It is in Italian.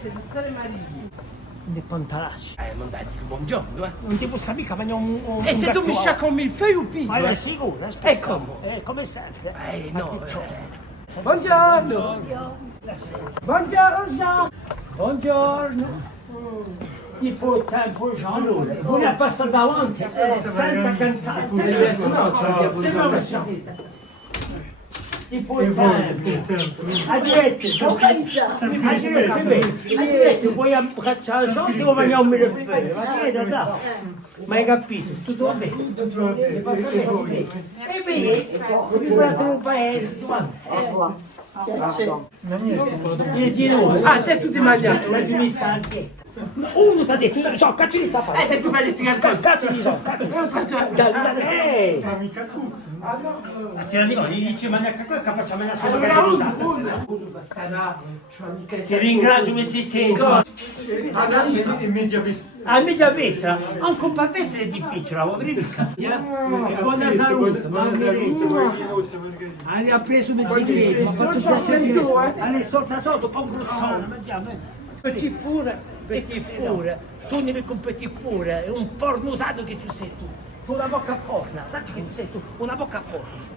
Buongiorno, dottore Marini. Dei pantalacci. Ma dai, dico buongiorno, eh. Non ti posso mica mangiare un E se tu mi sciacca un millefeuille o pizzo? Ma è sicuro, aspetta. E come? Come sempre. No. Buongiorno. Buongiorno. Buongiorno. Ti porta un po' allora, vuoi passare davanti senza cansarsi. No, Ti porta Addiretto, vuoi cacciare la gente o mangiare un millefeuille? Ma hai capito? Tutto va bene? Tutto va bene. E vedi, figurate un paese, Ah, te tu ti mangiato. Uno ti ha detto, ciao, cazzo di sta fare? Te tu mi hai detto che cosa? Cazzo di ciao, cazzo. Dai. Ma mica tutto. Ma te la dico, gli dici, ma neanche qua facciamo una sola Allora, cosa. Ti ringrazio, mezzetto. E media vista. A media vista, anche un pazzesco è difficile, la verifica. Buona salute, hai preso mezzetto, mi ha fatto piacere. Allora, sotto, poi un grossone, mangiamo. Petit four. Tu ne con petit four, è un forno usato che tu sei tu. Una bocca forna, sai che tu sei tu, una bocca forna.